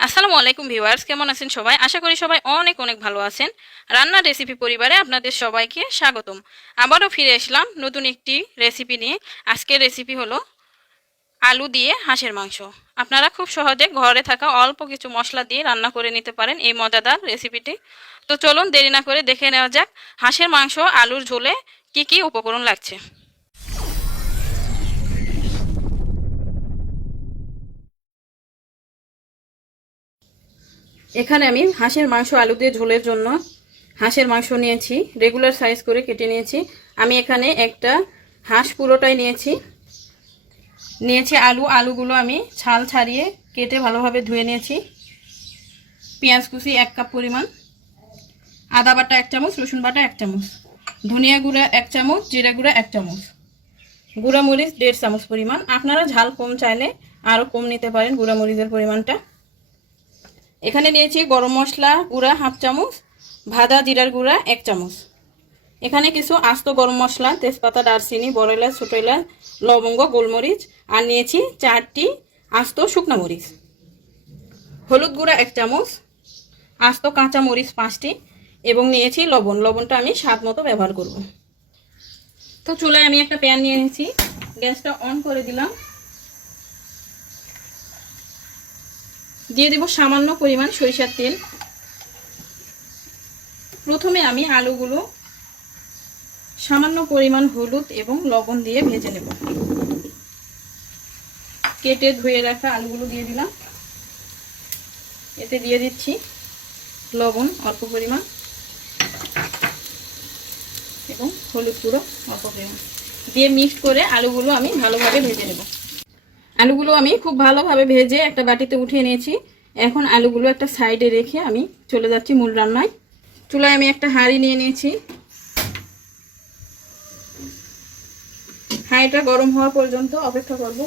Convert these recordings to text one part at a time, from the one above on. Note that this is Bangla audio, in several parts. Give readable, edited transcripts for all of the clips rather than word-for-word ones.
আসসালামু আলাইকুম ভিউয়ার্স, কেমন আছেন সবাই? আশা করি সবাই অনেক অনেক ভালো আছেন। রান্নার রেসিপি পরিবারে আপনাদের সবাইকে স্বাগতম। আবারও ফিরে আসলাম নতুন একটি রেসিপি নিয়ে। আজকের রেসিপি হলো আলু দিয়ে হাঁসের মাংস। আপনারা খুব সহজে ঘরে থাকা অল্প কিছু মশলা দিয়ে রান্না করে নিতে পারেন এই মজাদার রেসিপিটি। তো চলুন দেরি না করে দেখে নেওয়া যাক হাঁসের মাংস আলুর ঝোলে কি কি উপকরণ লাগছে। এখানে আমি হাঁসের মাংস আলু দিয়ে ঝোলের জন্য হাঁসের মাংস নিয়েছি, রেগুলার সাইজ করে কেটে নিয়েছি। আমি এখানে একটা হাঁস পুরোটাই নিয়েছি। আলুগুলো আমি ছাল ছাড়িয়ে কেটে ভালোভাবে ধুয়ে নিয়েছি। পেঁয়াজ কুচি 1 কাপ পরিমাণ, আদা বাটা 1 চামচ, রসুন বাটা 1 চামচ, ধনিয়া গুঁড়া 1 চামচ, জিরা গুঁড়া 1 চামচ, গুঁড়া মরিচ 1.5 চামচ পরিমাণ। আপনারা ঝাল কম চাইলে আরও কম নিতে পারেন গুঁড়া মরিচের পরিমাণটা। এখানে নিয়েছি গরম মশলা গুঁড়া 1/2 চামচ, ভাজা জিরার গুঁড়া 1 চামচ। এখানে কিছু আস্ত গরম মশলা, তেজপাতা, দারচিনি, বড় এলাচ, ছোট এলাচ, লবঙ্গ, গোলমরিচ আর নিয়েছি 4টি আস্ত শুকনো মরিচ। হলুদ গুঁড়া 1 চামচ, আস্ত কাঁচা মরিচ 5টি এবং নিয়েছি লবণটা আমি স্বাদ মতো ব্যবহার করব। তো চুলায় আমি একটা প্যান নিয়ে নিয়েছি, গ্যাসটা অন করে দিলাম। দিয়ে দেব সামান্য পরিমাণ সরিষার তেল। প্রথমে আমি আলুগুলো সামান্য পরিমাণ হলুদ এবং লবণ দিয়ে ভেজে নেব। কেটে ধুয়ে রাখা আলুগুলো দিয়ে দিলাম। এতে দিয়ে দিচ্ছি লবণ অল্প পরিমাণ এবং হলুদ গুঁড়ো অল্প পরিমাণ দিয়ে মিক্সড করে আলুগুলো আমি ভালোভাবে ভেজে নেব। আলুগুলো আমি খুব ভালোভাবে ভেজে একটা বাটিতে উঠিয়ে নিয়েছি। এখন আলুগুলো একটা সাইডে রেখে আমি চলে যাচ্ছি মূল রান্নায়। চুলায় আমি একটা হাঁড়ি নিয়ে নিয়েছি। হাঁড়িটা গরম হওয়া পর্যন্ত অপেক্ষা করব।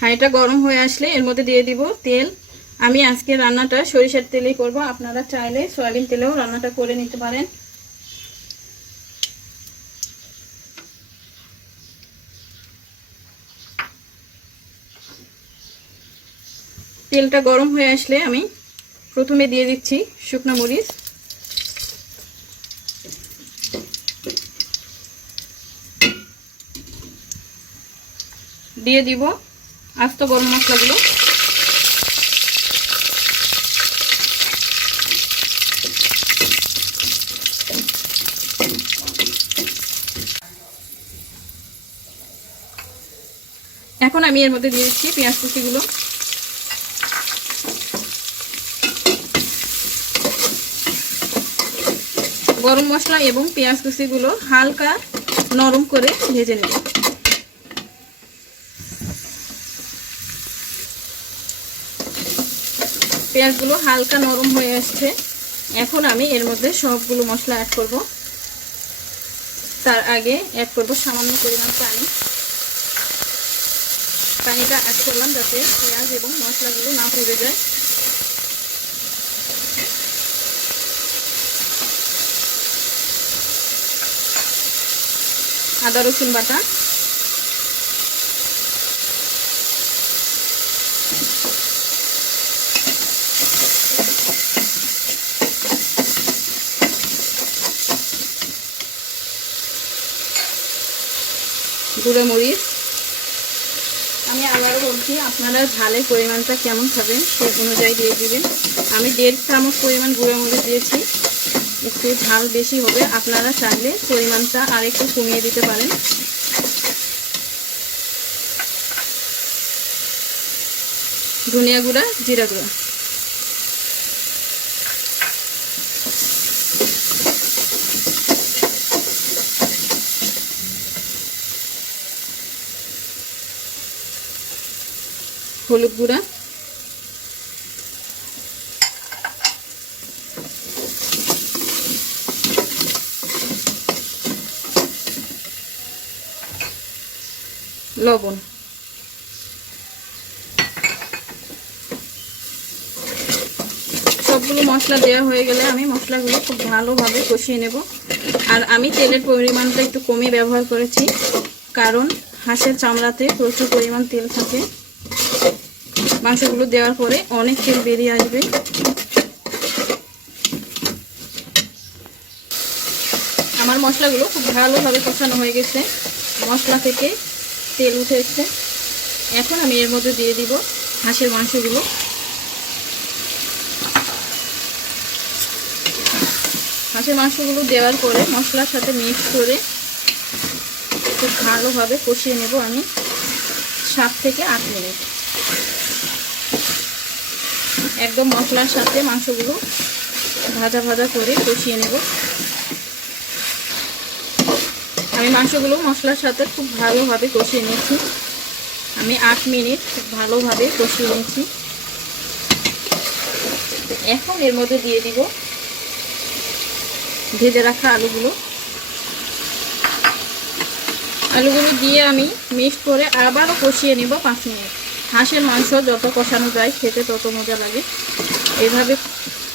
হাঁড়িটা গরম হয়ে আসলে এর মধ্যে দিয়ে দিব তেল। আমি আজকে রান্নাটা সরিষার তেলেই করব, আপনারা চাইলে সয়াবিন তেলেও রান্নাটা করে নিতে পারেন। তেলটা গরম হয়ে আসলে আমি প্রথমে দিয়ে দিচ্ছি শুকনো মরিচ, দিয়ে দিব আস্ত গরম মশলাগুলো, এখন আমি এর মধ্যে দিয়ে দিচ্ছি পেঁয়াজ কুচিগুলো। গরম মশলা এবং পেঁয়াজ কুচিগুলো হালকা নরম করে ভেজে নেব। পেঁয়াজগুলো হালকা নরম হয়ে আসছে। এখন আমি এর মধ্যে সবগুলো মশলা অ্যাড করব। তার আগে অ্যাড করব সামান্য পরিমাণ পানি। পানিটা অ্যাড করলাম যাতে পেঁয়াজ এবং মশলাগুলো না পুড়ে যায়। আদা রসুন বাটা, গুঁড়ো মরিচ। আমি আবারও বলছি, আপনারা ঝালের পরিমাণটা কেমন খাবেন সেই অনুযায়ী দিয়ে দিবেন। আমি 1.5 চামচ পরিমাণ গুঁড়ো মরিচ দিয়েছি, একটু ঝাল বেশি হবে, আপনারা চাইলে পরিমাণটা আর একটু কমিয়ে দিতে পারেন। ধনিয়া গুঁড়া, জিরা গুঁড়া, হলুদ গুঁড়া, লবণ। সবগুলো সবগুলো মশলা দেওয়া হয়ে গেলে আমি মশলাগুলো খুব ভালোভাবে কষিয়ে নেব। আর আমি তেলের পরিমাণটা একটু কমই ব্যবহার করেছি, কারণ হাঁসের চামড়াতে প্রচুর পরিমাণ তেল থাকে। মাংসগুলো দেওয়ার পরে অনেক তেল বেরিয়ে আসবে। আমার মশলাগুলো খুব ভালোভাবে কষানো হয়ে গেছে, মশলা থেকে তেল উঠে এসছে। এখন আমি এর মধ্যে দিয়ে দিব হাঁসের মাংসগুলো। হাঁসের মাংসগুলো দেওয়ার পরে মশলার সাথে মিক্স করে খুব ভালোভাবে কষিয়ে নেব আমি 7 থেকে 8 মিনিট। একদম মশলার সাথে মাংসগুলো ভাজা ভাজা করে কষিয়ে নেব। আমি মাংসগুলো মশলার সাথে খুব ভালোভাবে কষিয়ে নিয়েছি। আমি 8 মিনিট খুব ভালোভাবে কষিয়ে নিয়েছি। এখন এর মধ্যে দিয়ে দিব ভেজে রাখা আলুগুলো। আলুগুলো দিয়ে আমি মিক্স করে আবারও কষিয়ে নেব 5 মিনিট। হাঁসের মাংস যত কষানো যায় খেতে তত মজা লাগে। এভাবে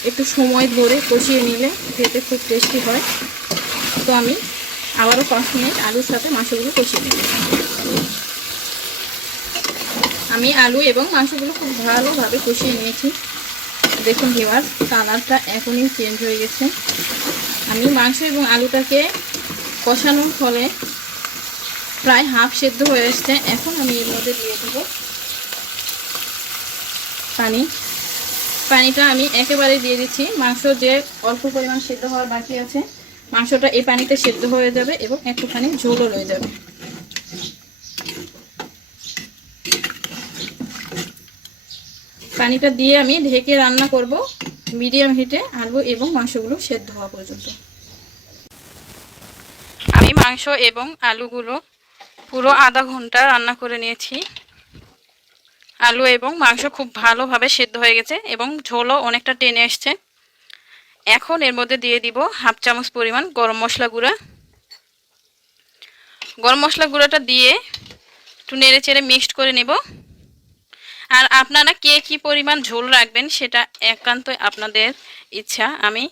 একটু সময় ধরে কষিয়ে নিলে খেতে খুব টেস্টি হয়। তো আমি আবারও 5 মিনিট আলুর সাথে মাংসগুলো কষিয়ে নেব। আমি আলু এবং মাংসগুলো খুব ভালোভাবে কষিয়ে নিয়েছি। দেখুন ভিউয়ার্স, কালারটা এখনই চেঞ্জ হয়ে গেছে। আমি মাংস এবং আলুটাকে কষানোর ফলে প্রায় হাফ সেদ্ধ হয়ে আসছে। এখন আমি এর মধ্যে দিয়ে দেব পানি। পানিটা আমি একেবারে দিয়ে দিচ্ছি। মাংস যে অল্প পরিমাণ সেদ্ধ হওয়ার বাকি আছে, মাংসটা এই পানিতে সেদ্ধ হয়ে যাবে এবং একটুখানি ঝোলও রয়ে যাবে। পানিটা দিয়ে আমি ঢেকে রান্না করব মিডিয়াম হিটে, আলু এবং মাংসগুলো সেদ্ধ হওয়া পর্যন্ত। আমি মাংস এবং আলুগুলো পুরো আধা ঘন্টা রান্না করে নিয়েছি। আলু এবং মাংস খুব ভালোভাবে সেদ্ধ হয়ে গেছে এবং ঝোলও অনেকটা টেনে এসছে। এখন এর মধ্যে দিয়ে দিব হাফ চামচ পরিমাণ গরম মশলা গুঁড়া। গরম মশলা গুঁড়াটা দিয়ে একটু নেড়ে চেড়ে মিক্সড করে নেব। আর আপনারা কে কী পরিমাণ ঝোল রাখবেন সেটা একান্তই আপনাদের ইচ্ছা। আমি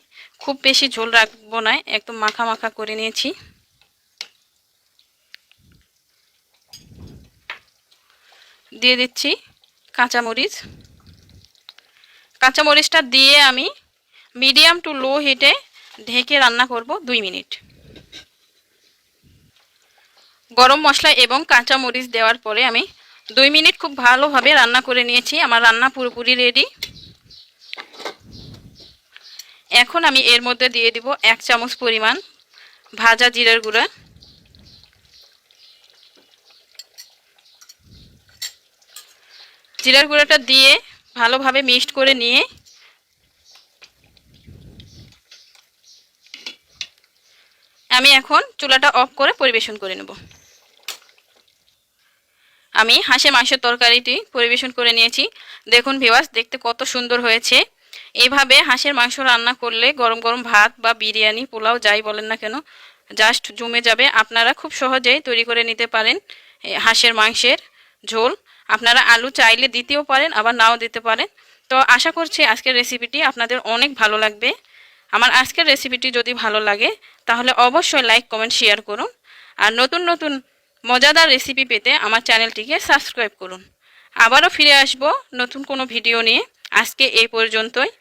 খুব বেশি ঝোল রাখবো না, একদম মাখা মাখা করে নিয়েছি। দিয়ে দিচ্ছি কাঁচামরিচ। কাঁচামরিচটা দিয়ে আমি মিডিয়াম টু লো হিটে ঢেকে রান্না করব 2 মিনিট। গরম মশলা এবং কাঁচামরিচ দেওয়ার পরে আমি 2 মিনিট খুব ভালোভাবে রান্না করে নিয়েছি। আমার রান্না পুরোপুরি রেডি। এখন আমি এর মধ্যে দিয়ে দিব 1 চামচ পরিমাণ ভাজা জিরার গুঁড়া। জিরার গুঁড়াটা দিয়ে ভালোভাবে মিক্সড করে নিয়ে আমি এখন চুলাটা অফ করে পরিবেশন করে নেব। আমি হাঁসের মাংসের তরকারিটি পরিবেশন করে নিয়েছি। দেখুন ভিউয়ার্স, দেখতে কত সুন্দর হয়েছে। এইভাবে হাঁসের মাংস রান্না করলে গরম গরম ভাত বা বিরিয়ানি, পোলাও যাই বলেন না কেন জাস্ট জমে যাবে। আপনারা খুব সহজেই তৈরি করে নিতে পারেন হাঁসের মাংসের ঝোল। আপনারা আলু চাইলে দিতেও পারেন, আবার নাও দিতে পারেন। তো আশা করছি আজকের রেসিপিটি আপনাদের অনেক ভালো লাগবে। আমার আজকের রেসিপিটি যদি ভালো লাগে তাহলে অবশ্যই লাইক, কমেন্ট, শেয়ার করুন। আর নতুন নতুন মজাদার রেসিপি পেতে আমার চ্যানেলটিকে সাবস্ক্রাইব করুন। আবারও ফিরে আসব নতুন কোনো ভিডিও নিয়ে। আজকে এই পর্যন্তই।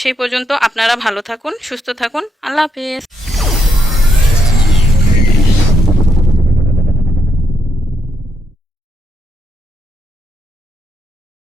সেই পর্যন্ত আপনারা ভালো থাকুন, সুস্থ থাকুন। আল্লাহ হাফেজ।